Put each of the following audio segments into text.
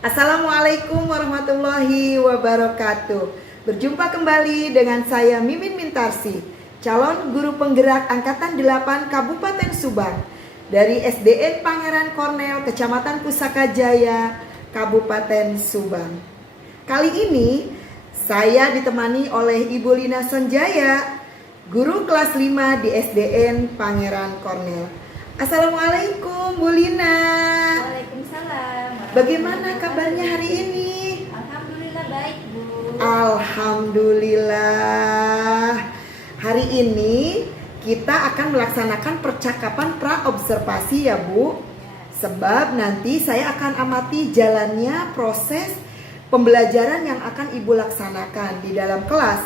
Assalamualaikum warahmatullahi wabarakatuh. Berjumpa kembali dengan saya Mimin Mintarsi, calon guru penggerak Angkatan 8 Kabupaten Subang dari SDN Pangeran Kornel, Kecamatan Pusaka Jaya, Kabupaten Subang. Kali ini saya ditemani oleh Ibu Lina Sonjaya, guru kelas 5 di SDN Pangeran Kornel. Assalamualaikum Bu Lina. Waalaikumsalam. Bagaimana kabarnya hari ini? Alhamdulillah baik, Bu. Alhamdulillah. Hari ini kita akan melaksanakan percakapan pra-observasi ya Bu. Sebab nanti saya akan amati jalannya proses pembelajaran yang akan Ibu laksanakan di dalam kelas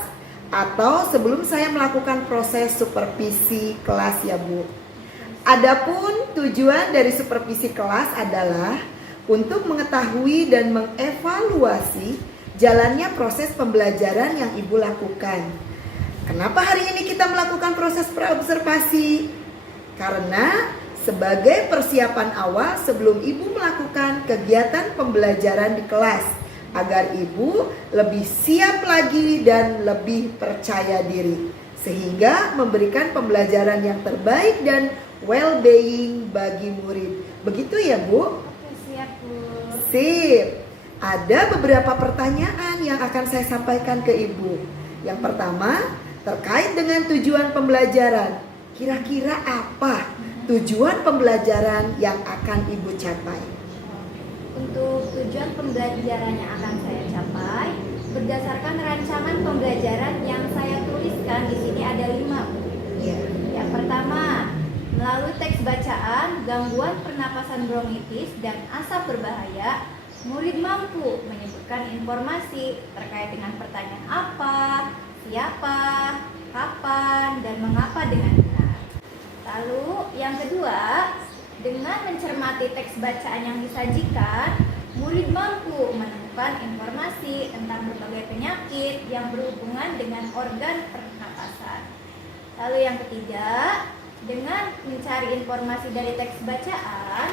atau sebelum saya melakukan proses supervisi kelas ya Bu. Adapun tujuan dari supervisi kelas adalah untuk mengetahui dan mengevaluasi jalannya proses pembelajaran yang Ibu lakukan. Kenapa hari ini kita melakukan proses praobservasi? Karena sebagai persiapan awal sebelum Ibu melakukan kegiatan pembelajaran di kelas, agar Ibu lebih siap lagi dan lebih percaya diri, sehingga memberikan pembelajaran yang terbaik dan well-being bagi murid. Begitu ya Bu? Oke, siap, Bu. Sip. Ada beberapa pertanyaan yang akan saya sampaikan ke Ibu. Yang pertama, terkait dengan tujuan pembelajaran. Kira-kira apa tujuan pembelajaran yang akan Ibu capai? Untuk tujuan pembelajaran yang akan saya capai, berdasarkan rancangan pembelajaran yang saya tuliskan di sini ada 5, Bu. Ya. Yang pertama, melalui teks bacaan, gangguan pernapasan bronkitis dan asap berbahaya, murid mampu menyebutkan informasi terkait dengan pertanyaan apa, siapa, kapan, dan mengapa dengan benar. Lalu yang kedua, dengan mencermati teks bacaan yang disajikan, murid mampu menemukan informasi tentang berbagai penyakit yang berhubungan dengan organ pernapasan. Lalu yang ketiga, dengan mencari informasi dari teks bacaan,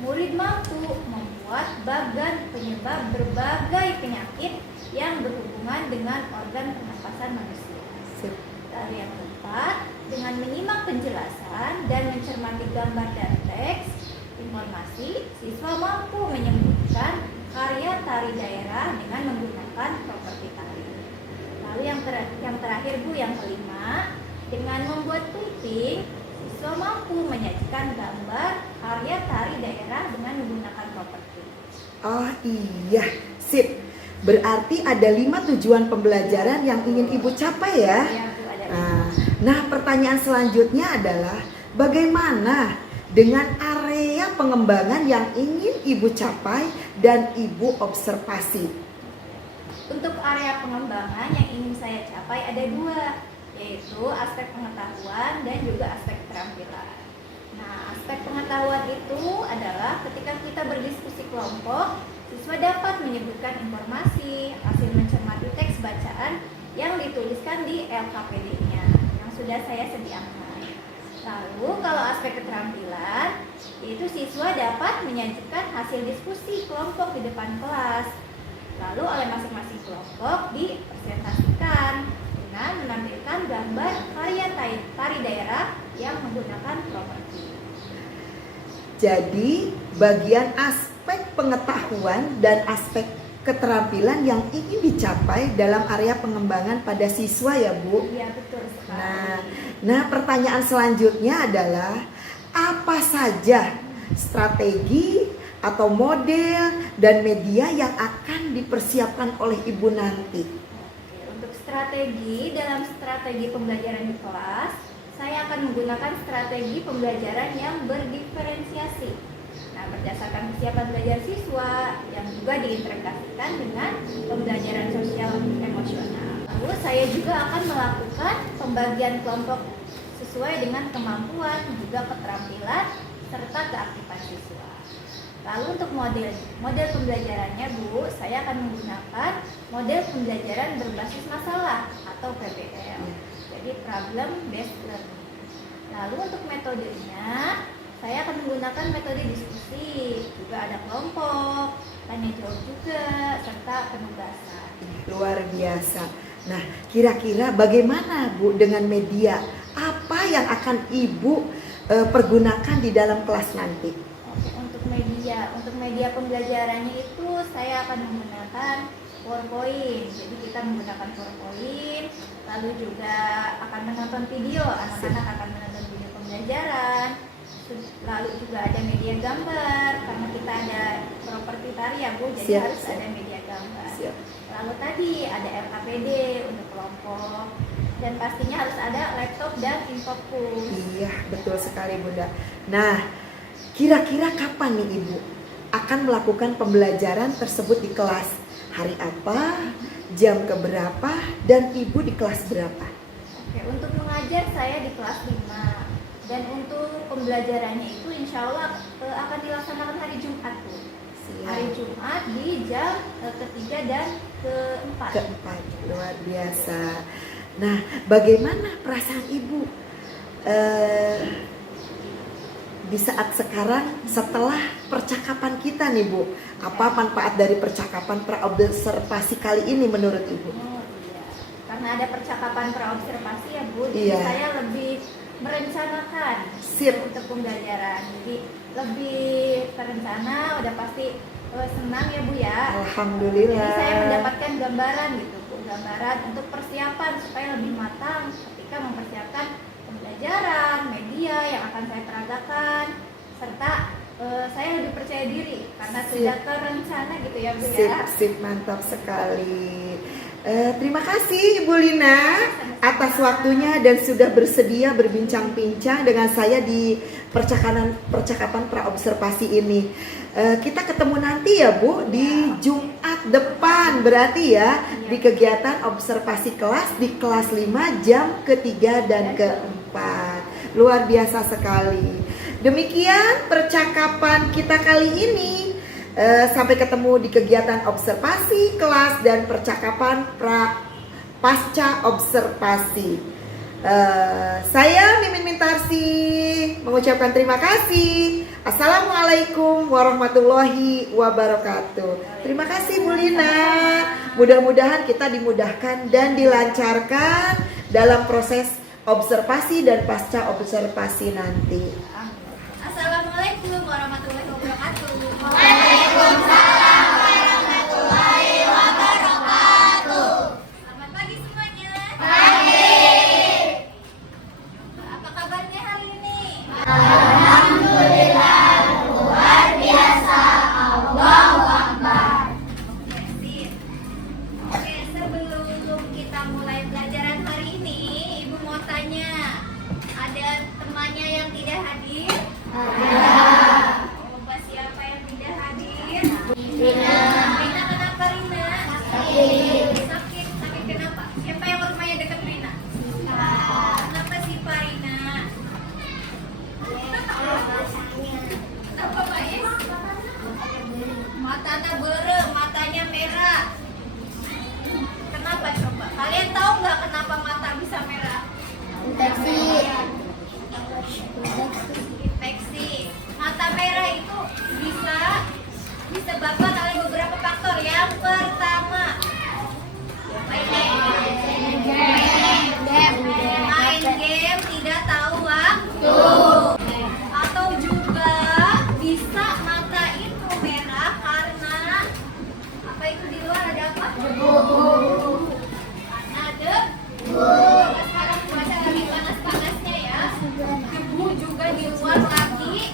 murid mampu membuat bagan penyebab berbagai penyakit yang berhubungan dengan organ pernapasan manusia. Lalu yang keempat, dengan menyimak penjelasan dan mencermati gambar dan teks informasi, siswa mampu menyebutkan karya tari daerah dengan menggunakan properti tari. Lalu yang terakhir Bu, yang kelima, dengan membuat puiting, siswa mampu menyajikan gambar karya tari daerah dengan menggunakan properti. Oh iya, sip. Berarti ada 5 tujuan pembelajaran yang ingin Ibu capai ya? Ya, Bu, ada. Nah, pertanyaan selanjutnya adalah bagaimana dengan area pengembangan yang ingin Ibu capai dan Ibu observasi? Untuk area pengembangan yang ingin saya capai ada 2, yaitu aspek pengetahuan dan juga aspek keterampilan. Nah, aspek pengetahuan itu adalah ketika kita berdiskusi kelompok, siswa dapat menyebutkan informasi hasil mencermati teks bacaan yang dituliskan di LKPD-nya yang sudah saya sediakan. Lalu kalau aspek keterampilan, yaitu siswa dapat menyajikan hasil diskusi kelompok di depan kelas, lalu oleh masing-masing kelompok dipresentasikan dengan menampilkan gambar karya tari daerah yang menggunakan properti. Jadi, bagian aspek pengetahuan dan aspek keterampilan yang ingin dicapai dalam area pengembangan pada siswa ya Bu? Iya, betul sekali. Nah, pertanyaan selanjutnya adalah apa saja strategi atau model dan media yang akan dipersiapkan oleh Ibu nanti? Untuk strategi, dalam strategi pembelajaran di kelas, saya akan menggunakan strategi pembelajaran yang berdiferensiasi. Nah, berdasarkan kesiapan belajar siswa yang juga diintegrasikan dengan pembelajaran sosial emosional. Lalu saya juga akan melakukan pembagian kelompok sesuai dengan kemampuan, juga keterampilan, serta keaktifan siswa. Lalu untuk model pembelajarannya Bu, saya akan menggunakan model pembelajaran berbasis masalah atau PBL. Jadi problem based learning. Lalu untuk metodenya, saya akan menggunakan metode diskusi, juga ada kelompok, dan jaraknya jauh juga, serta penugasan. Luar biasa. Nah, kira-kira bagaimana Bu dengan media? Apa yang akan Ibu pergunakan di dalam kelas nanti? Oke, untuk media pembelajarannya itu saya akan menggunakan PowerPoint. Jadi kita menggunakan PowerPoint, lalu juga akan menonton video, anak-anak akan menonton video pembelajaran. Lalu juga ada media gambar, karena kita ada properti tari ya Bu, jadi harus ada media gambar. Lalu tadi ada RKPD untuk kelompok, dan pastinya harus ada laptop dan infocus. Iya, betul sekali Bunda. Nah, kira-kira kapan nih Ibu akan melakukan pembelajaran tersebut di kelas? Hari apa, jam keberapa, dan Ibu di kelas berapa? Oke, untuk mengajar saya di kelas 5. Dan untuk pembelajarannya itu insya Allah akan dilaksanakan hari Jumat tuh. Hari Jumat di jam ketiga dan keempat. Luar biasa. Nah, bagaimana perasaan Ibu di saat sekarang setelah percakapan kita nih Bu? Apa manfaat dari percakapan praobservasi kali ini menurut Ibu? Oh iya, karena ada percakapan praobservasi ya Bu, Iya. jadi saya lebih merencanakan untuk pembelajaran. Jadi lebih terencana, udah pasti senang ya Bu ya. Alhamdulillah. Jadi saya mendapatkan gambaran gitu Bu, gambaran untuk persiapan supaya lebih matang ketika mempersiapkan pembelajaran, media yang akan saya peragakan, serta saya lebih percaya diri karena sudah terencana gitu ya Bu ya. Sip, mantap sekali. Terima kasih Ibu Lina atas waktunya dan sudah bersedia berbincang-bincang dengan saya di percakapan praobservasi ini. Kita ketemu nanti ya Bu di Jumat depan berarti ya, di kegiatan observasi kelas di kelas 5 jam ketiga dan keempat. Luar biasa sekali. Demikian percakapan kita kali ini. Sampai ketemu di kegiatan observasi kelas dan percakapan pasca observasi. Saya Mimin Mintarsi mengucapkan terima kasih. Assalamualaikum warahmatullahi wabarakatuh. Terima kasih Bu Lina. Mudah-mudahan kita dimudahkan dan dilancarkan dalam proses observasi dan pasca observasi nanti. Assalamualaikum warahmatullahi wabarakatuh. Waalaikumsalam warahmatullahi wabarakatuh. Selamat pagi semuanya. Pagi. Apa kabarnya hari ini? Alhamdulillah luar biasa. Allahu Akbar. Oke, sebelum kita mulai pelajaran hari ini, Ibu mau tanya, ada temannya yang tidak hadir? Siapa yang tidak hadir? Rina kenapa Rina? Sakit. Sakit kenapa? Siapa yang rumahnya dekat Rina? Kenapa sih Pak Rina? Kenapa Pak Is? Matanya berem, matanya merah. Kenapa coba? Kalian tahu nggak kenapa mata bisa merah? Infeksi. Mata merah itu bisa disebabkan oleh beberapa faktor. Yang pertama, main game tidak tahu waktu. Atau juga bisa mata itu merah karena apa, itu di luar ada apa? Karena debu. Sekarang cuaca lagi panas-panasnya ya. Debu juga di luar lagi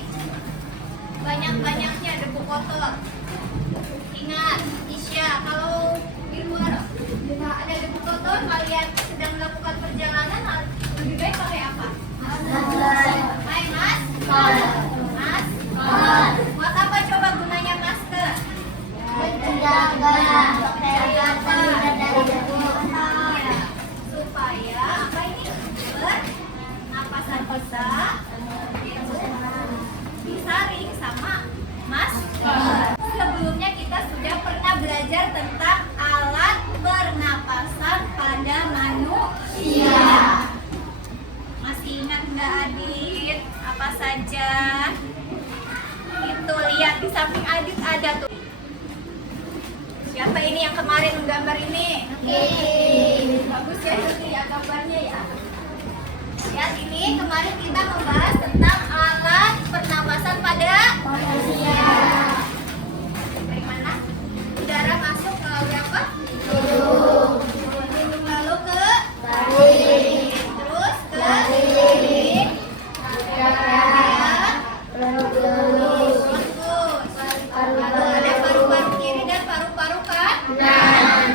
banyak-banyaknya debu kotor. Ingat, Isya, kalau di luar ada debu kotor, kalian sedang melakukan perjalanan, lebih baik pakai apa? Pakai masker. Buat apa coba gunanya masker? Supaya apa ini? Pernapasan kita disaring sama masker. Sebelumnya kita sudah pernah belajar tentang alat pernapasan pada manusia. Masih ingat nggak Adit? Apa saja? Itu lihat di samping Adit ada tuh. Siapa ini yang kemarin menggambar ini? Bagus ya Yuki ya gambarnya ya. Lihat ini kemarin kita membahas tentang alat pernapasan pada manusia. Dari mana? Udara masuk melalui apa? Hidung. Lalu ke tarik. Terus ke tarik. Bagus. Lalu ada paru-paru kiri dan paru-paru kanan.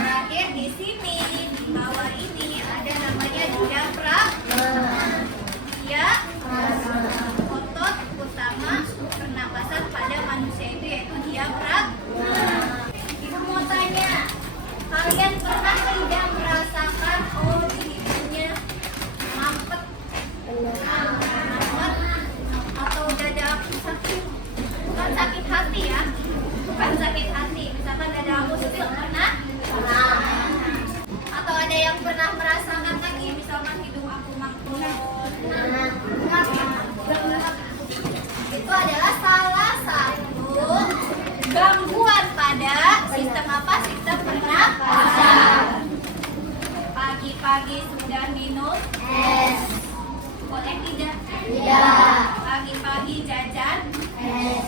Terakhir di sini di bawah ini ada namanya diafragma. Dia otot utama pernapasan pada manusia itu yaitu diafragma. Ibu mau tanya, kalian pernah tidak merasakan di hidungnya mampet, mampet atau dada aku sakit? Bukan sakit hati ya, bukan sakit hati. Misalkan dada aku sakit pernah? Atau ada yang pernah merasakan lagi, misalkan hidung aku mampet? Itu adalah salah satu gangguan pada sistem apa? Sistem pernapasan. Pagi-pagi sudah minum es. Boleh tidak? Tidak. Pagi-pagi jajan es.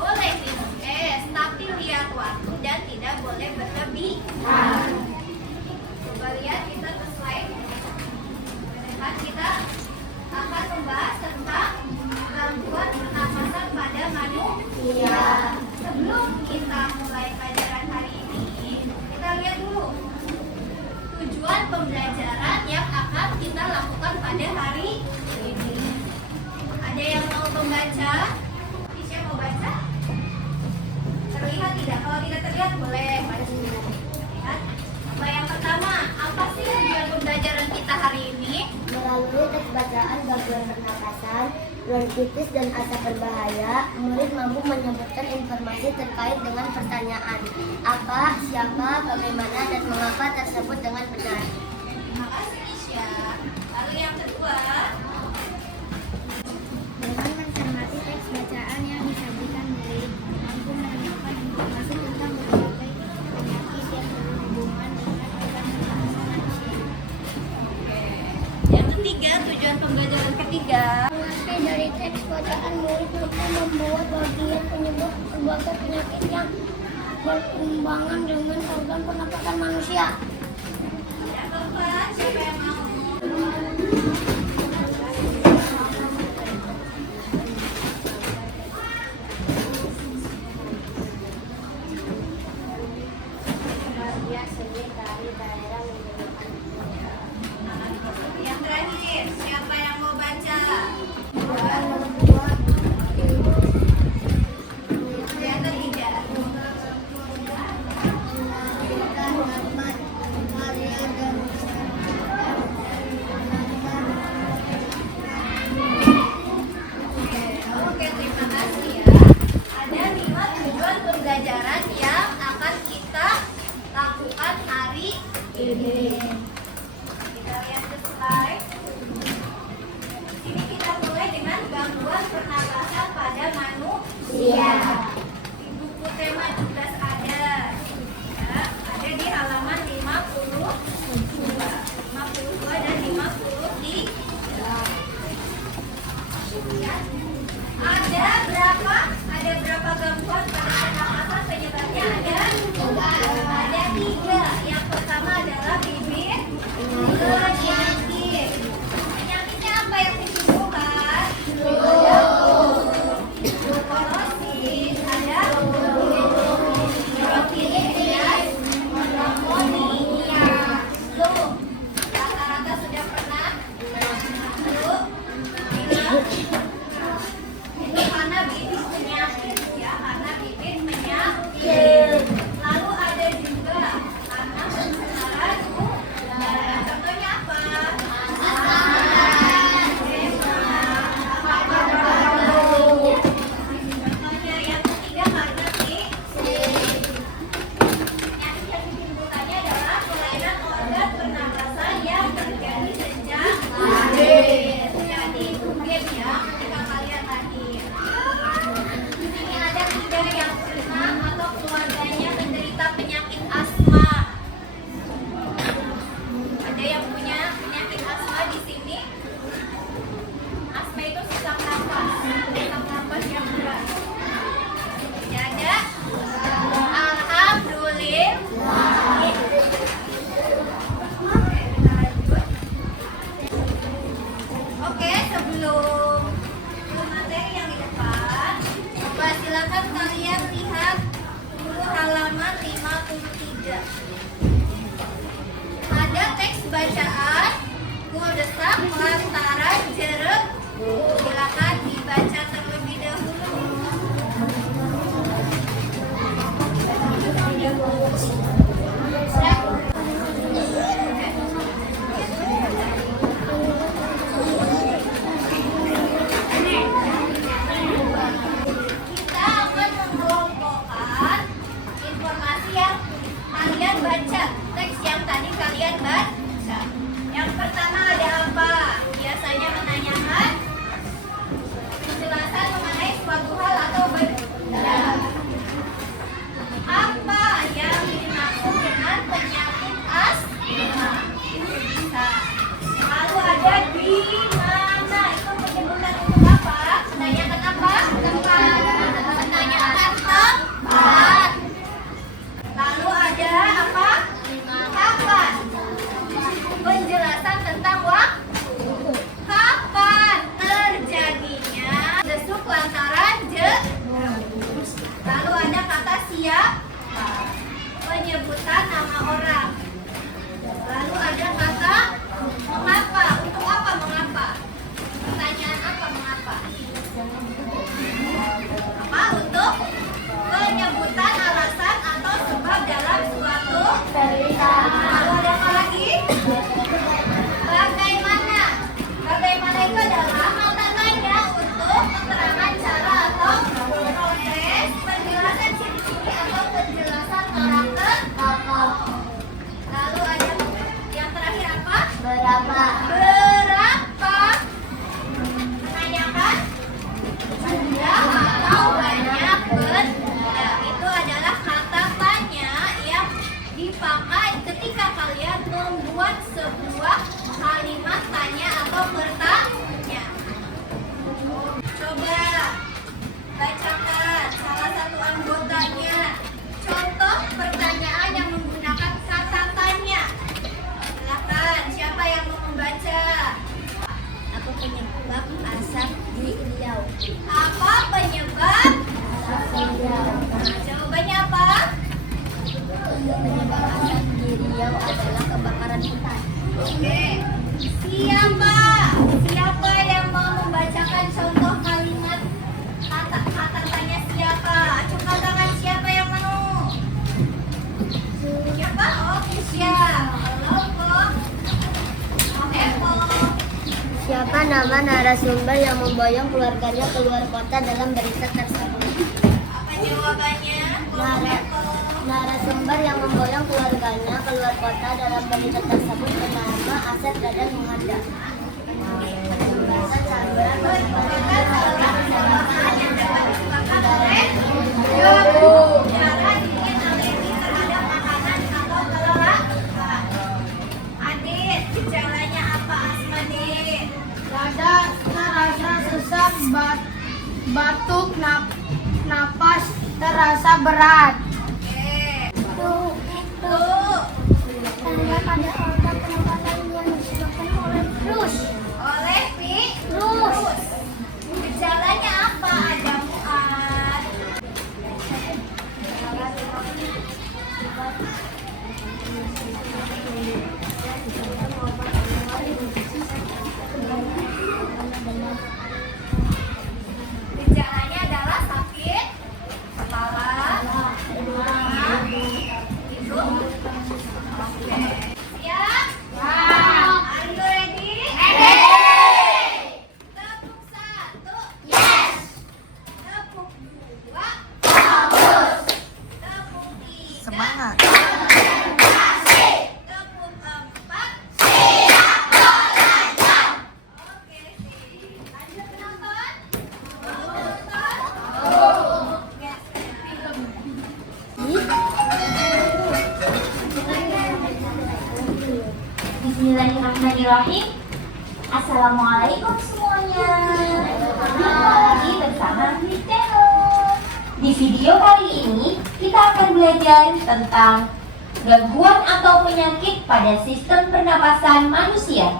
Boleh minum es, tapi lihat waktu dan tidak boleh berlebihan. Coba lihat kita ke slide. Kemudian kita akan membahas tentang gangguan pernapasan pada manusia. Sebelum kita mulai pelajaran hari ini, kita lihat dulu tujuan pembelajaran yang akan kita lakukan pada hari ini. Ada yang mau membaca? Siapa mau baca? Terlihat tidak? Kalau tidak terlihat boleh baca. Lihat. Yang pertama, apa sih tujuan pembelajaran kita hari ini? Melalui teks bacaan gangguan pernapasan, bronkitis dan asap berbahaya, murid mampu menyebutkan informasi terkait dengan pertanyaan apa, siapa, bagaimana, dan mengapa tersebut dengan benar. Terima kasih Isya. Lalu yang kedua, Dengan mencermati teks bacaan yang disajikan murid mampu menemukan informasi tentang berbagai penyakit yang berhubungan dengan organ pernapasan manusia. yang ketiga, tujuan pembelajaran ketiga. Mengerti dari teks bacaan murid mampu membuat bagian penyebab berbagai penyakit yang berhubungan dengan organ pernapasan manusia. Yang keempat, siapa yang mau? Yang terakhir, siapa yang mau baca? Yang ketiga. Oke, terima kasih ya. Ada 5 tujuan pembelajaran yang akan kita lakukan hari ini. Kita lihat ke slide. Ini kita mulai dengan gangguan pernapasan pada manusia. Di buku tema 17 ada. Ya, ada di halaman 52 dan 53. Ya. Ada berapa? Ada berapa gangguan pada pernapasan penyebabnya ada? Ada 3. Yang pertama adalah bibit penyakit. Penyakitnya apa yang ditimbulkan? Tuberkulosis, penyebutan alasan atau sebab dalam suatu cerita. Lalu ada apa lagi? Bagaimana? Bagaimana itu adalah kata tanya untuk keterangan cara atau proses penjelasan ciri-ciri atau penjelasan karakter tokoh. Lalu ada yang terakhir apa? Berapa? Berapa? Menanyakan jumlah atau banyak benda. Itu adalah kata tanya yang dipakai ketika kalian membuat sebuah kalimat tanya atau pertanyaan. Coba bacakan salah satu anggotanya. Contoh pertanyaan yang menggunakan kata tanya. Silakan, siapa yang mau membaca? Apa penyebab asap di riau? Apa penyebab? Asap di riau. Jawabannya apa? Penyebab asap di riau adalah kebakaran hutan. Oke. Siapa? Siapa yang mau membacakan contoh kalimat kata tanya siapa? Acungkan tangan siapa yang mau? Siapa? Oh, siap. Kelompok. Oh, Epo. Siapa nama narasumber yang memboyong keluarganya keluar kota dalam berita tersebut? Apa jawabannya? Kelompok Nara- Epo. Narasumber yang memboyong keluarganya keluar kota dalam berita tersebut bernama Asep Dadan Muhada. Pembahasan saluran Merupakan salah satu bahan yang dapat disebabkan oleh cara dingin alergi terhadap makanan atau kelelahan. Adit, gejalanya apa Asmadit? Dada terasa sesak, batuk, napas terasa berat. Oke. Tuh, Tanda pada organ pernapasan yang disebabkan oleh virus. oleh virus. Gejalanya apa? Ada muat. Gejalanya adalah sakit kepala, demam, hidung. Oke. Siap? Are you ready? Tepuk satu. Yes. Tepuk dua. Bagus. Tepuk tiga. Semangat. Tepuk empat. Siap belajar. Oke, sip. Lanjut penonton. Mau menonton? Oke. Bismillahirrahmanirrahim. Assalamualaikum semuanya. Jumpa lagi bersama Kristeno. Di video kali ini kita akan belajar tentang gangguan atau penyakit pada sistem pernapasan manusia.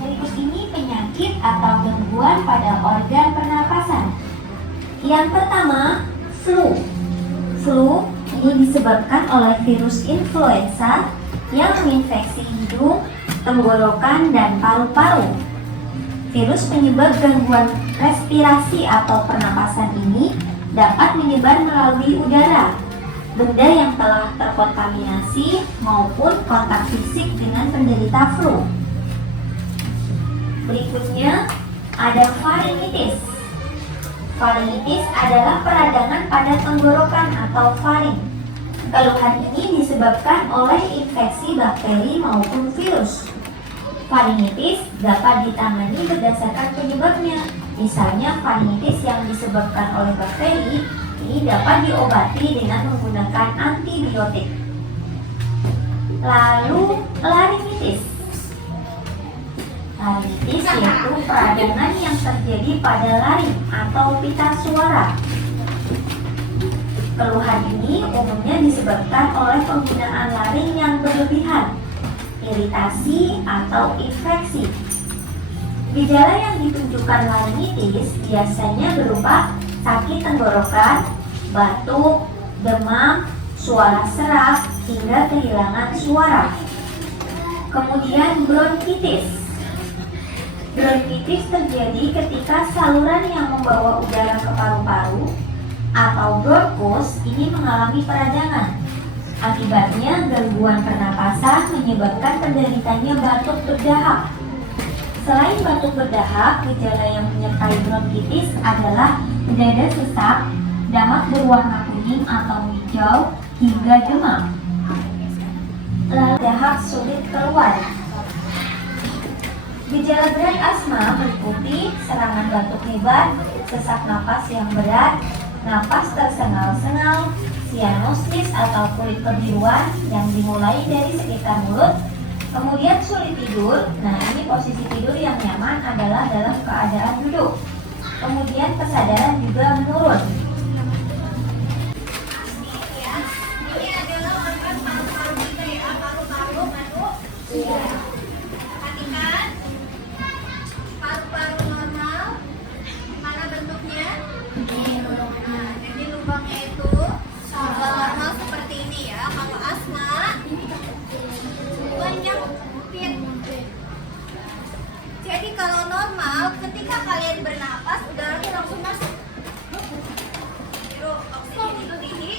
Berikut ini penyakit atau gangguan pada organ pernapasan. Yang pertama, flu. Flu ini disebabkan oleh virus influenza yang menginfeksi hidung, tenggorokan, dan paru-paru. Virus penyebab gangguan respirasi atau pernapasan ini dapat menyebar melalui udara, benda yang telah terkontaminasi maupun kontak fisik dengan penderita flu. Berikutnya ada faringitis. Faringitis adalah peradangan pada tenggorokan atau faring. Keluhan ini disebabkan oleh infeksi bakteri maupun virus. Faringitis dapat ditangani berdasarkan penyebabnya. Misalnya faringitis yang disebabkan oleh bakteri ini dapat diobati dengan menggunakan antibiotik. Lalu laringitis. Laringitis yaitu peradangan yang terjadi pada laring atau pita suara. Keluhan ini umumnya disebabkan oleh penggunaan laring yang berlebihan, iritasi atau infeksi. Gejala yang ditunjukkan laringitis biasanya berupa sakit tenggorokan, batuk, demam, suara serak, hingga kehilangan suara. Kemudian bronkitis. Bronkitis terjadi ketika saluran yang membawa udara ke paru-paru atau bronkus ini mengalami peradangan. Akibatnya gangguan pernapasan menyebabkan penderitanya batuk berdahak. Selain batuk berdahak, gejala yang menyertai bronkitis adalah dada sesak, dahak berwarna kuning atau hijau, hingga demam. Lalu dahak sulit keluar. Gejala berat asma meliputi serangan batuk hebat, sesak napas yang berat, napas tersengal-sengal, sianosis atau kulit kebiruan yang dimulai dari sekitar mulut, kemudian sulit tidur. Nah, ini posisi tidur yang nyaman adalah dalam keadaan duduk. Kemudian kesadaran juga menurun. Ini adalah organ paru-paru kita ya, paru-paru, Iya. Perhatikan. Paru-paru normal, mana bentuknya? Nah, jadi lubangnya itu normal seperti ini ya. Kalau asma, menyempit. Jadi kalau normal, ketika kalian bernapas, udaranya langsung masuk. Oksigen itu tinggi.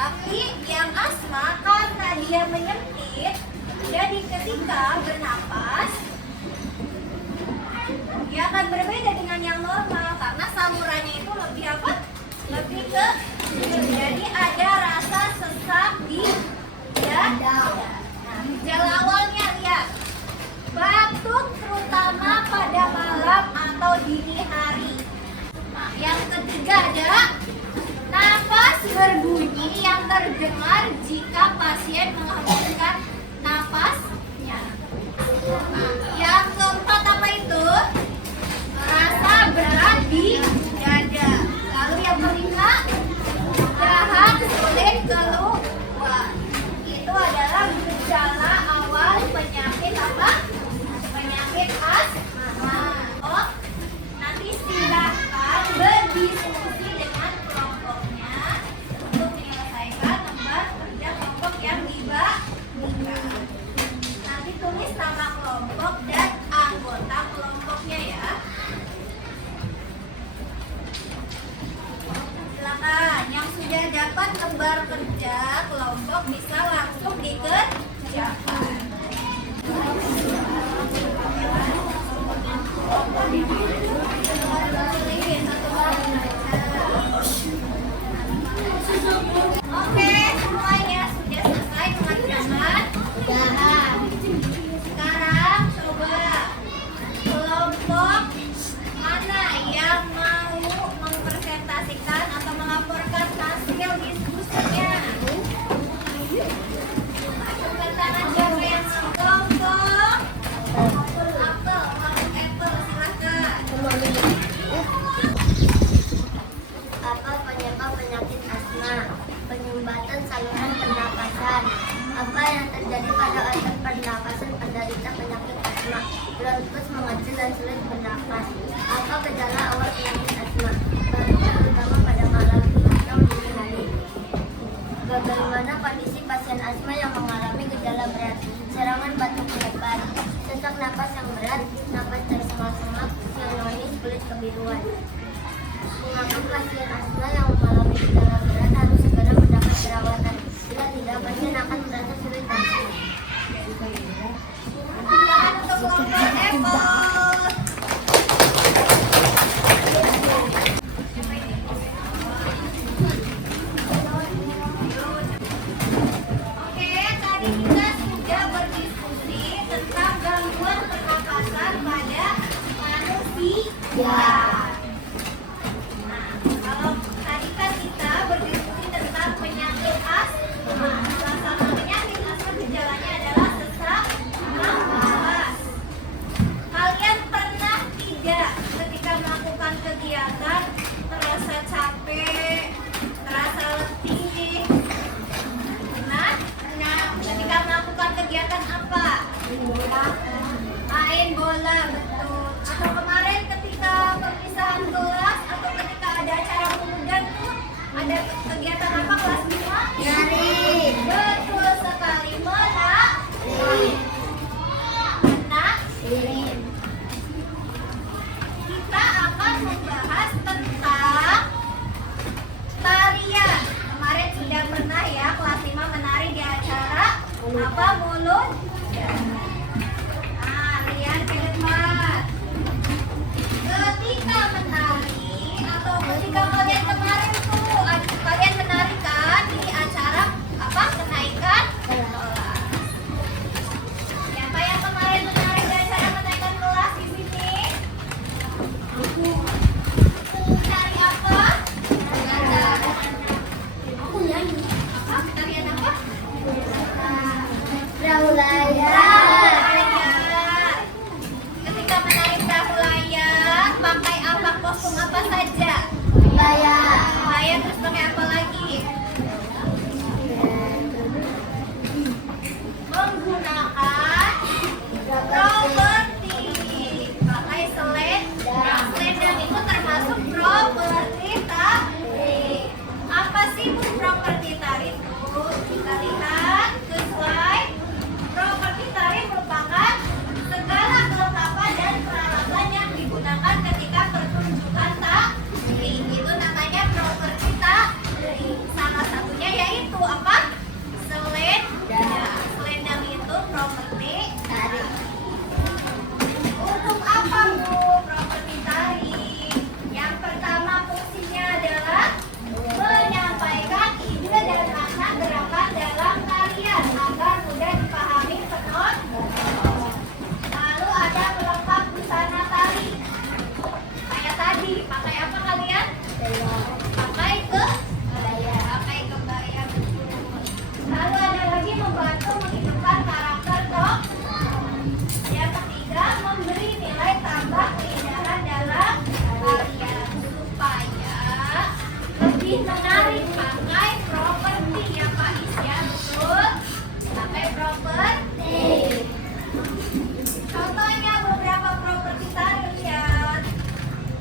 Tapi yang asma karena dia menyempit, jadi ketika bernapas dia akan berbeda dengan yang normal karena salurannya itu lebih apa? Lebih ke jadi ada rasa sesak di dada. Nah, gejala awalnya lihat batuk terutama pada malam atau dini hari. Nah, yang ketiga ada napas berbunyi yang terdengar jika pasien menghembuskan napasnya. Nah, yang keempat apa itu? Rasa berat di dada. Lalu yang kelima, dahak sulit keluar. Itu adalah gejala awal penyakit apa? Penyakit asma. Oh, nanti silakan berdiskusi dengan kelompoknya untuk menyelesaikan lembar kerja kelompok yang dibagikan. Nanti tulis nama kelompok dan anggota kelompoknya ya. Silakan yang sudah dapat lembar kerja kelompok bisa langsung dikerjakan. Oke, semuanya sudah selesai mengerjakan? Sudah. Sekarang coba kelompok mana yang mau mempresentasikan atau melaporkan hasil diskusinya? Ajukan tangan siapa yang mau? Kelompok Apel, silakan. Apa penyebab penyakit asma? Penyumbatan saluran pernapasan. Apa yang terjadi pada organ pernapasan penderita penyakit asma? Bronkus mengecil dan sulit bernapas. Apa gejala awal penyakit asma? Batuk terutama pada malam atau dini hari. Bagaimana kondisi pasien asma yang mengalami gejala berat? Serangan batuk hebat, sesak napas yang berat, napas tersengal-sengal, sianosis, kulit kebiruan. Mengapa pasien asma yang mengalami gejala berat harus segera mendapat perawatan? Bila tidak, pasien akan merasa sulit nafas. Tangan untuk kelompok Apple. apa? Mulut. Nah, lihat ke depan. Ketika menari atau ketika kalian kemarin tuh kalian menari kan di acara apa? Kenaikan kelas. Siapa yang kemarin menari di acara kenaikan kelas di sini? Menari apa? Aku nyanyi. Apa? Tarian apa? Perahu layar. Layar. Ketika menari perahu layar, pakai apa? Kostum apa saja? Layar. Layar terus pakai apa lagi? Menggunakan properti. Pakai selendang. Selendang itu termasuk properti tari. Apa sih Bu properti tari itu? Kita lihat ke slide. Properti tari merupakan segala kelengkapan dan peralatan yang digunakan ketika pertunjukan tari. Itu namanya properti tari. Salah satunya yaitu apa? Selendang. Selendang itu properti tari. Untuk apa Bu properti tari? Yang pertama fungsinya adalah menyampaikan ide dan makna gerakan dalam tarian agar mudah dipahami penonton. Lalu ada pelengkap busana tari. Kayak tadi, pakai apa kalian? Pakai kebaya, betul. Lalu ada lagi membantu menghidupkan karakter tokoh. Yang ketiga, memberi nilai tambah keindahan dalam tarian supaya lebih menarik. Pakai properti ya Pak Isya, betul? Pakai properti. Contohnya beberapa properti tari lihat.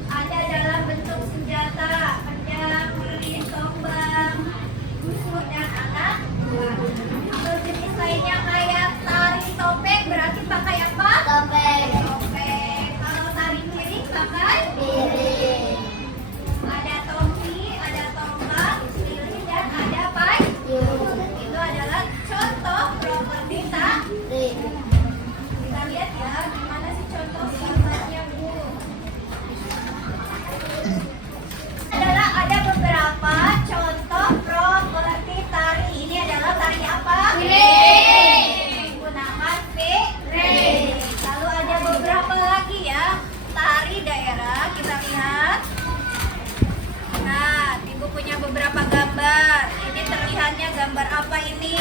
Ada dalam bentuk senjata, pedang, keris, tombak, busur, dan anak buah. Atau jenis lainnya kayak tari topeng berarti pakai apa? Topeng. Topeng. Kalau tari piring pakai Piring. ada topi, ada tombak, lilin, dan ada payung. Itu adalah contoh properti tari. Kita lihat ya, gimana sih contoh gambarnya Bu? Adalah ada beberapa contoh properti tari. Ini adalah tari apa? Piring. Menggunakan piring. Lalu ada beberapa lagi ya tari daerah. Kita lihat. Nah, Ibu punya beberapa gambar. Ini terlihatnya gambar apa ini?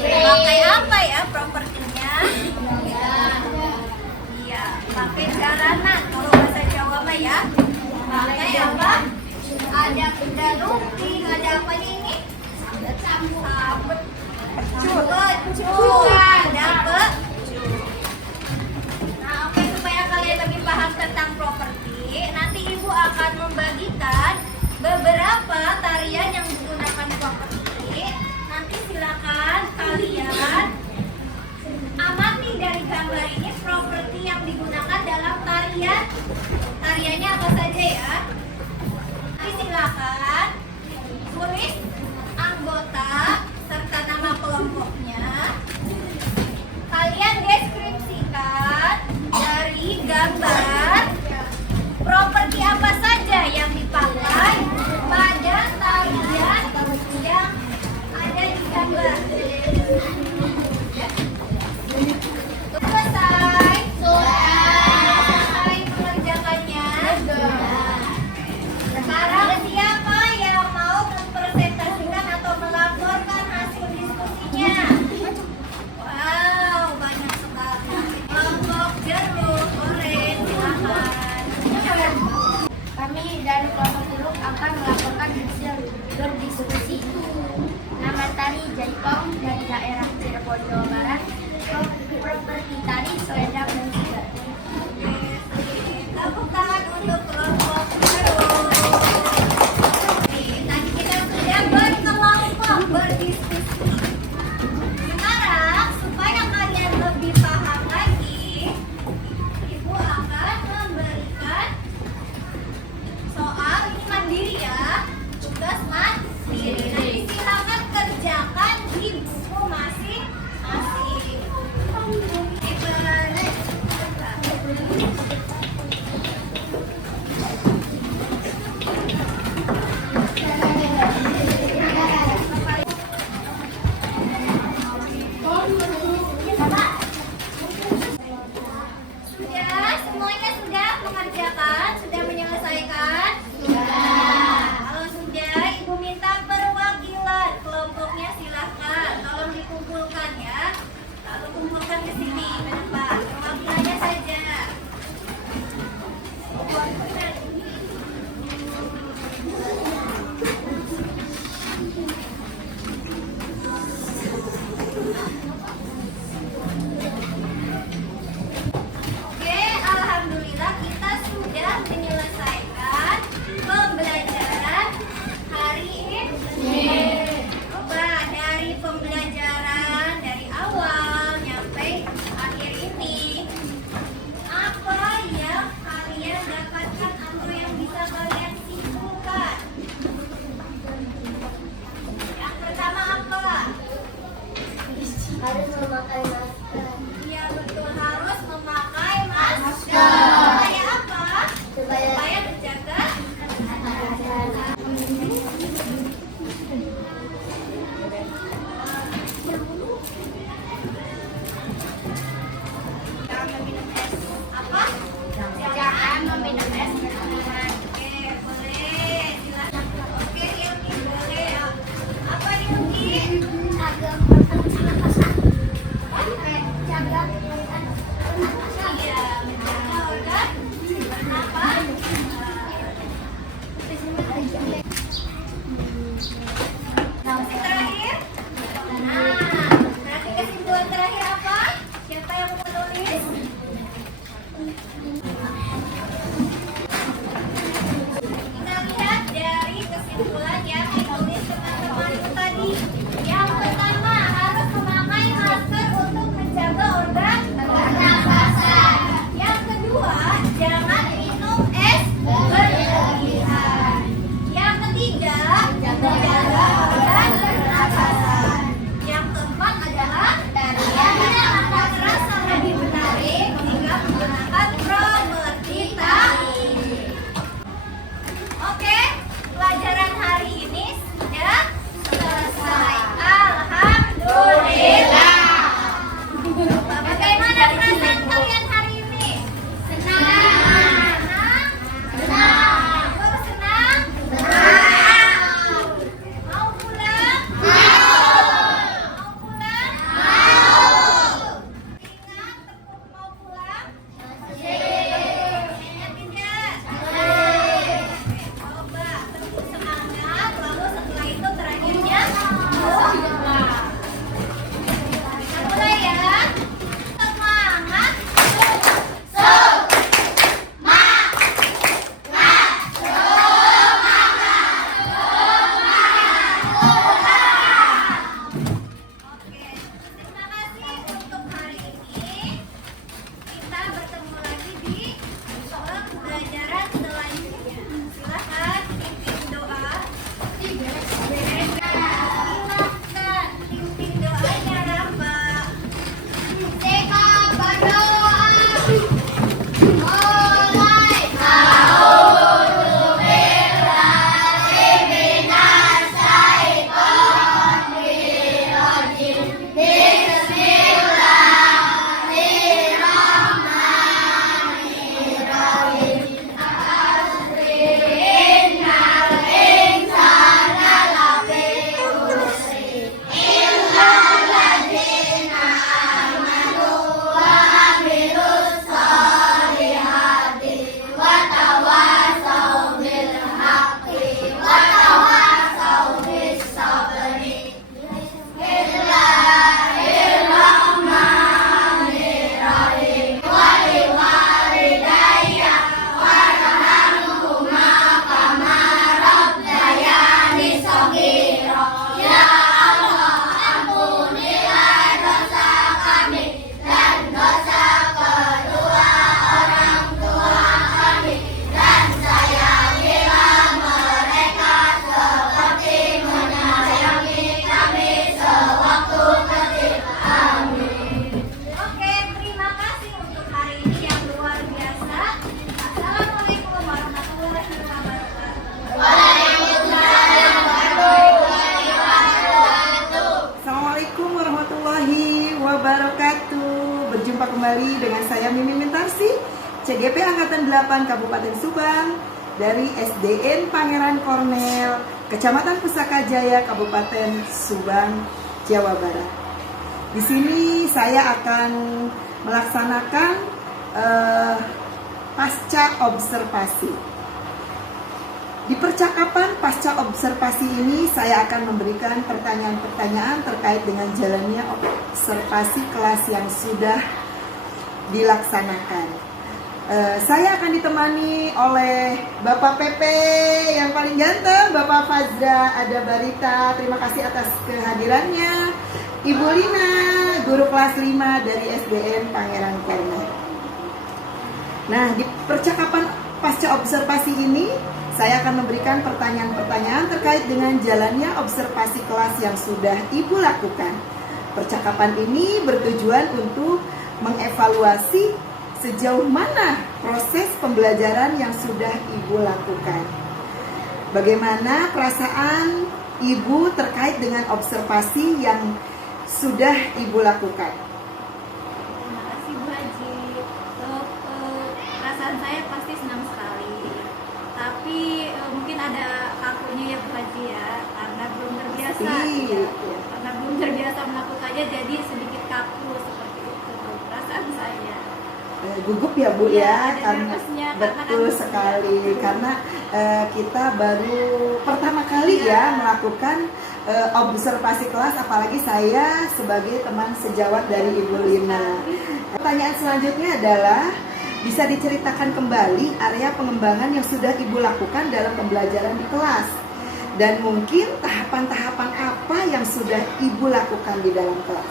Pakai apa ya propertinya? Iya, pakai jaranan. Kalau bahasa Jawa mah ya. Pakai apa? Ada kuda lumping, ada apa ini? Sabet. Becuk. Ada becuk. Nah, oke, supaya kalian lebih paham tentang properti, nanti Ibu akan membagikan beberapa tarian yang menggunakan properti. Nanti silakan kalian amati dari gambar ini properti yang digunakan dalam tarian. Tariannya apa saja ya? Nanti silakan tulis anggota serta nama kelompoknya. Kalian deskripsikan dari gambar properti apa saja yang dipakai pada tarian yang ada di gambar. Selesai. Selesai mengerjakannya. Terakhir. Nah, nanti kesimpulan terakhir apa? Siapa yang mau menulis? Kita lihat dari kesimpulan yang ditulis teman-teman itu tadi. Yang pertama, harus memakai masker untuk menjaga organ pernapasan. Yang kedua, jangan minum es berlebihan. Yang ketiga, menjaga organ pernapasan. Yang keempat adalah yang akan terasa lebih menarik jika menggunakan propertitain. Oke, pelajaran hari ini sudah selesai. Alhamdulillah. Bagaimana perasaan kalian hari ini? Senang. Senang. Terus senang? Senang. Mau pulang? Mau pulang? Ingat tepuk mau pulang? Ingat tidak? Coba tepuk semangat, lalu setelah itu terakhirnya doa. Kita mulai ya. Semangat. Oke, terima kasih untuk hari ini. Kita bertemu lagi di pembelajaran selanjutnya. Silakan pimpin doa. Silakan pimpin doanya, Rafa. Seka berdoa. Mulai. Oke, terima kasih untuk hari ini yang luar biasa. Assalamualaikum warahmatullahi wabarakatuh. Assalamualaikum warahmatullahi wabarakatuh. Berjumpa kembali dengan saya Mimin Mintarsi, CGP Angkatan 8 Kabupaten Subang dari SDN Pangeran Kornel, Kecamatan Pusaka Jaya, Kabupaten Subang, Jawa Barat. Di sini saya akan melaksanakan pasca observasi. Di percakapan pasca observasi ini saya akan memberikan pertanyaan-pertanyaan terkait dengan jalannya observasi kelas yang sudah dilaksanakan. Saya akan ditemani oleh Bapak Pepe yang paling ganteng, Bapak Fazra Ada Barita. Terima kasih atas kehadirannya. Ibu Lina, guru kelas 5 dari SDN Pangeran Kornel. Nah, di percakapan pasca observasi ini saya akan memberikan pertanyaan-pertanyaan terkait dengan jalannya observasi kelas yang sudah Ibu lakukan. Percakapan ini bertujuan untuk mengevaluasi sejauh mana proses pembelajaran yang sudah Ibu lakukan. Bagaimana perasaan Ibu terkait dengan observasi yang sudah Ibu lakukan? Terima kasih Bu Haji. Untuk perasaan saya pasti senang sekali. Tapi mungkin ada kakunya ya Bu Haji ya, karena belum terbiasa. Iya. Karena belum terbiasa melakukannya jadi sedikit kaku seperti itu perasaan saya. Gugup ya Bu Iya, ya, ada karena nervousnya, karena betul kan- sekali karena kita baru pertama kali Iya. ya melakukan observasi kelas, apalagi saya sebagai teman sejawat dari Ibu Lina. Pertanyaan selanjutnya adalah bisa diceritakan kembali area pengembangan yang sudah Ibu lakukan dalam pembelajaran di kelas, dan mungkin tahapan-tahapan apa yang sudah Ibu lakukan di dalam kelas.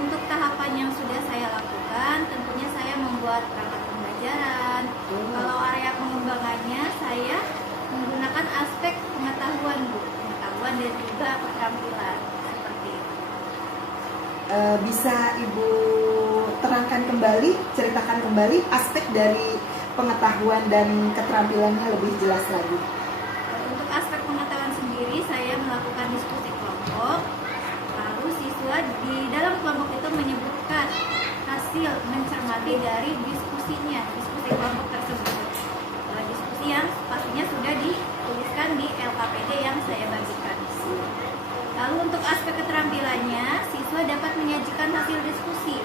Untuk tahapan yang sudah saya lakukan, tentunya saya membuat perangkat pembelajaran. Kalau area pengembangannya, saya menggunakan aspek pengetahuan, Bu. Pengetahuan dan juga keterampilan. Seperti itu. Bisa Ibu terangkan kembali, ceritakan kembali aspek dari pengetahuan dan keterampilannya lebih jelas lagi. Untuk aspek pengetahuan sendiri, saya melakukan diskusi kelompok. Lalu siswa di dalam kelompok itu menyebutkan hasil mencermati dari diskusi kelompok tersebut. Diskusi yang pastinya sudah dituliskan di LKPD yang saya bagikan. Lalu untuk aspek keterampilannya, siswa dapat menyajikan hasil diskusi.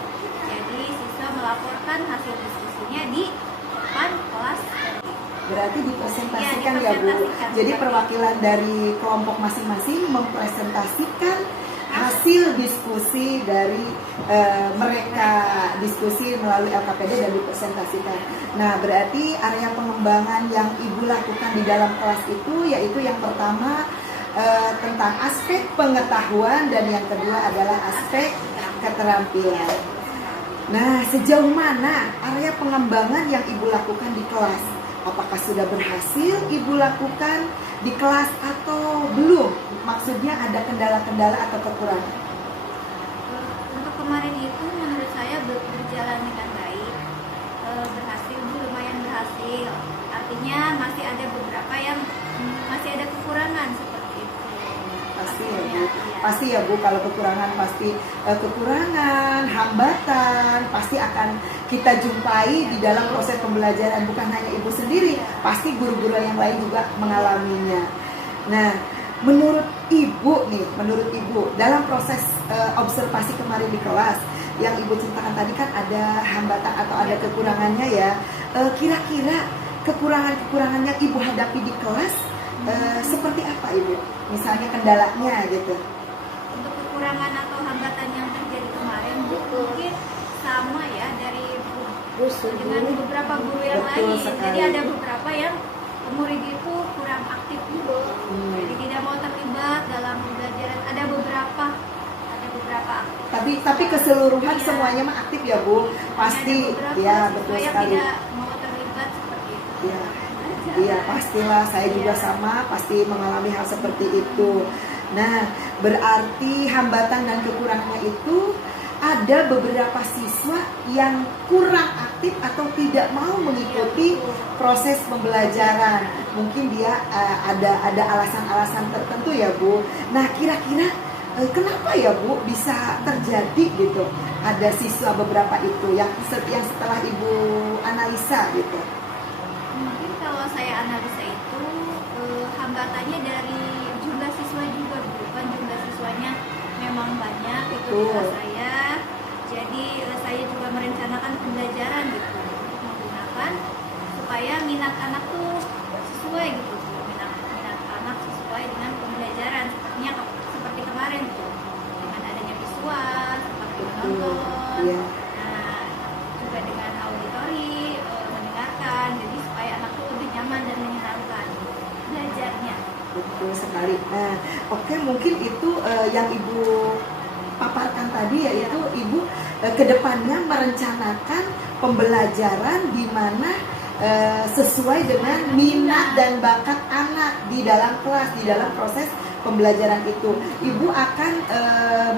Jadi siswa melaporkan hasil diskusinya di depan kelas. Berarti dipresentasikan Iya, ya Bu. dipresentasikan. Jadi perwakilan dari kelompok masing-masing mempresentasikan hasil diskusi dari mereka, diskusi melalui LKPD dan dipresentasikan. Nah, berarti area pengembangan yang Ibu lakukan di dalam kelas itu yaitu yang pertama tentang aspek pengetahuan dan yang kedua adalah aspek keterampilan. Nah, sejauh mana area pengembangan yang Ibu lakukan di kelas? Apakah sudah berhasil Ibu lakukan di kelas atau belum? Maksudnya ada kendala-kendala atau kekurangan? Untuk kemarin itu menurut saya berjalan dengan baik, berhasil, Bu, lumayan berhasil. Artinya masih ada beberapa yang masih ada kekurangan seperti itu. Pasti ya Bu, Iya. pasti ya Bu, kalau kekurangan pasti kekurangan, hambatan pasti akan kita jumpai di dalam proses pembelajaran. Bukan hanya Ibu sendiri, pasti guru-guru yang lain juga mengalaminya. Nah, menurut Ibu dalam proses observasi kemarin di kelas yang Ibu ceritakan tadi kan ada hambatan atau ada kekurangannya ya. Kira-kira kekurangan-kekurangan yang Ibu hadapi di kelas seperti apa Ibu? Misalnya kendalanya gitu. Untuk kekurangan atau hambatan yang terjadi kemarin, Bu, mungkin sama ya dengan beberapa guru yang Betul lain. sekali. Jadi ada beberapa yang murid itu kurang aktif dulu, jadi tidak mau terlibat dalam pembelajaran. Ada beberapa aktif. Tapi keseluruhan Iya. semuanya mah aktif ya Bu. Pasti Ada beberapa ya, siswa betul yang sekali. tidak mau terlibat seperti itu. Iya. Iya, pastilah saya juga sama, pasti mengalami hal seperti itu. Nah, berarti hambatan dan kekurangannya itu ada beberapa siswa yang kurang aktif atau tidak mau mengikuti proses pembelajaran. Mungkin dia ada alasan-alasan tertentu ya Bu. Nah, kira-kira kenapa ya Bu bisa terjadi gitu? Ada siswa beberapa itu yang setelah Ibu analisa gitu. Mungkin kalau saya analisa itu hambatannya dari jumlah siswa juga, bukan jumlah siswanya memang banyak itu di kelas saya. Jadi saya juga merencanakan pembelajaran gitu untuk menggunakan supaya minat anak tuh sesuai gitu, minat anak sesuai dengan pembelajaran seperti kemarin tuh dengan adanya visual seperti menonton. Iya. Nah, juga dengan auditori mendengarkan, jadi supaya anak tuh lebih nyaman dan menyenangkan belajarnya. Betul sekali. Nah, oke, mungkin itu yang Ibu paparkan tadi, yaitu Ibu kedepannya merencanakan pembelajaran di mana sesuai dengan minat dan bakat anak di dalam kelas, di dalam proses pembelajaran itu. Ibu akan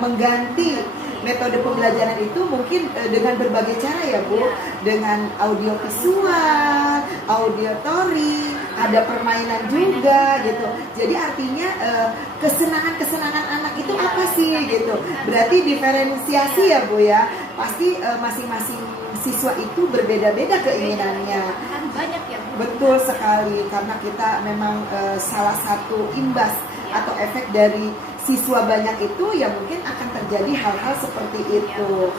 mengganti metode pembelajaran itu mungkin dengan berbagai cara ya Bu, dengan audio visual, auditori, ada permainan juga gitu. Jadi artinya kesenangan anak itu apa sih gitu. Berarti diferensiasi ya Bu ya. Pasti masing-masing siswa itu berbeda-beda keinginannya. Kan banyak ya, Bu. Betul sekali, karena kita memang salah satu imbas atau efek dari siswa banyak itu ya mungkin akan terjadi hal-hal seperti itu.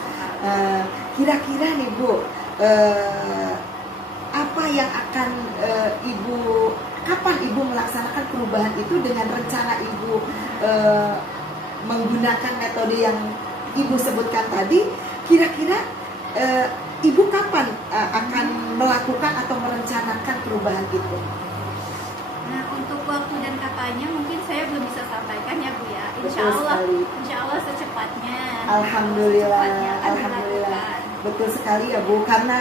Kira-kira nih Bu, apa yang akan kapan Ibu melaksanakan perubahan itu dengan rencana Ibu menggunakan metode yang Ibu sebutkan tadi? Kira-kira Ibu kapan akan melakukan atau merencanakan perubahan itu? Nah, untuk waktu dan katanya mungkin saya belum bisa sampaikan ya Bu ya. Betul sekali. Insya Allah secepatnya. Alhamdulillah, Secepatnya akan alhamdulillah. dilakukan. Betul sekali ya Bu, karena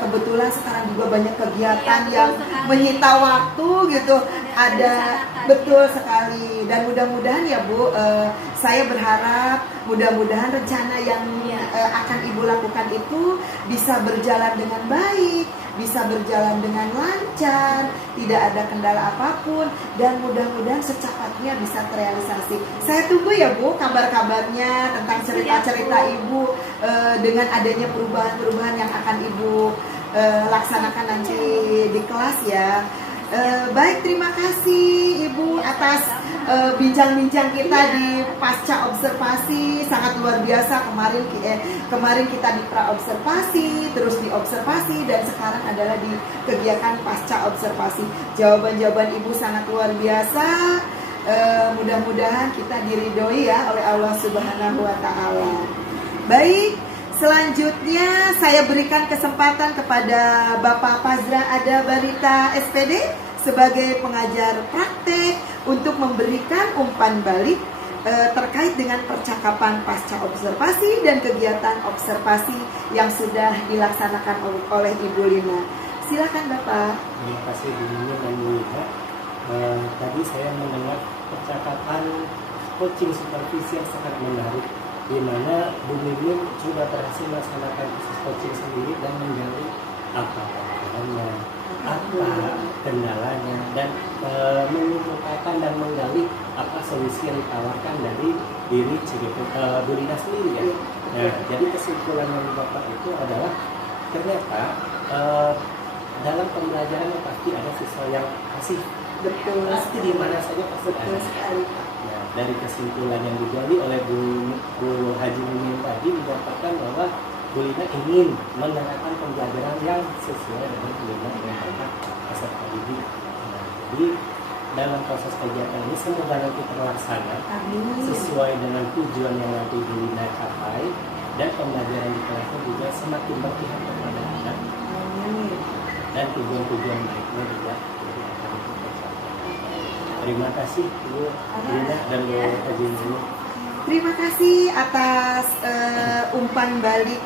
kebetulan sekarang juga banyak kegiatan Iya, betul yang sekali. menyita waktu gitu. Ada direncanakan, betul ya. sekali, dan mudah-mudahan ya Bu, saya berharap mudah-mudahan rencana yang Iya. akan Ibu lakukan itu bisa berjalan dengan baik, bisa berjalan dengan lancar, tidak ada kendala apapun, dan mudah-mudahan secepatnya bisa terrealisasi. Saya tunggu ya Bu kabar-kabarnya tentang cerita-cerita Ibu dengan adanya perubahan-perubahan yang akan Ibu laksanakan nanti di kelas ya. Baik, terima kasih Ibu atas bincang-bincang kita di pasca observasi, sangat luar biasa. Kemarin kita di pra observasi, terus di observasi, dan sekarang adalah di kegiatan pasca observasi. Jawaban-jawaban Ibu sangat luar biasa. Mudah-mudahan kita diridhoi ya oleh Allah Subhanahu wa Ta'ala. Baik, selanjutnya saya berikan kesempatan kepada Bapak Fazra Ada Barita SPD sebagai pengajar praktek untuk memberikan umpan balik terkait dengan percakapan pasca observasi dan kegiatan observasi yang sudah dilaksanakan oleh Ibu Lina. Silakan Bapak. Terima kasih Bu Mimin dan Bu Lina. Tadi saya mendengar percakapan coaching supervisi yang sangat menarik, di mana Bu Mimin sudah berhasil melaksanakan proses coaching sendiri dan menggali apa tantangannya, apa kendalanya, dan mengumpulkan dan menggali apa solusi yang ditawarkan dari diri Bu Lina sendiri ya. Nah, jadi kesimpulan yang Bapak itu adalah ternyata dalam pembelajaran yang pasti ada siswa yang pasif. Betul. Pasti di mana saja pasti Betul ada. sekali. Nah, dari kesimpulan yang digali oleh Bu Haji Mimin tadi dikatakan bahwa Bu Lina ingin menerapkan pembelajaran yang sesuai dengan kebutuhan yang mereka peserta didik. Nah, jadi dalam proses kegiatan ini semoga nanti terlaksana Amin. sesuai dengan tujuan yang nanti Bu Lina capai, dan pembelajaran di kelasnya juga semakin berpihak kepada anak, Amin. dan tujuan-tujuan baiknya juga akan tercapai. Terima kasih Bu Lina dan Bu Haji Mimin. Terima kasih atas umpan balik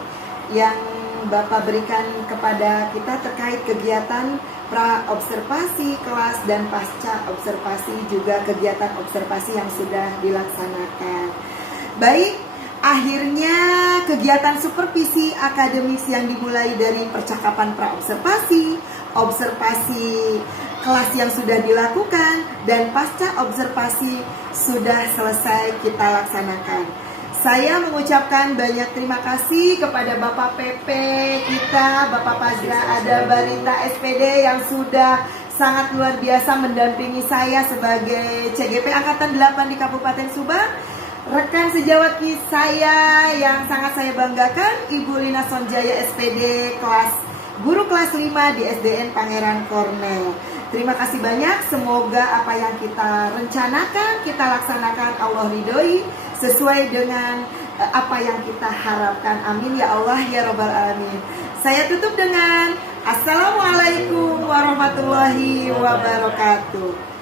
yang Bapak berikan kepada kita terkait kegiatan pra-observasi kelas dan pasca observasi, juga kegiatan observasi yang sudah dilaksanakan. Baik, akhirnya kegiatan supervisi akademis yang dimulai dari percakapan pra-observasi, observasi kelas yang sudah dilakukan, dan pasca observasi sudah selesai kita laksanakan. Saya mengucapkan banyak terima kasih kepada Bapak PP kita, Bapak Fazra Ada Barita SPD yang sudah sangat luar biasa mendampingi saya sebagai CGP Angkatan 8 di Kabupaten Subang. Rekan sejawat saya yang sangat saya banggakan, Ibu Lina Sonjaya SPD, guru kelas 5 di SDN Pangeran Kornel. Terima kasih banyak, semoga apa yang kita rencanakan, kita laksanakan, Allah ridhoi sesuai dengan apa yang kita harapkan. Amin ya Allah ya Rabbal Alamin. Saya tutup dengan Assalamualaikum warahmatullahi wabarakatuh.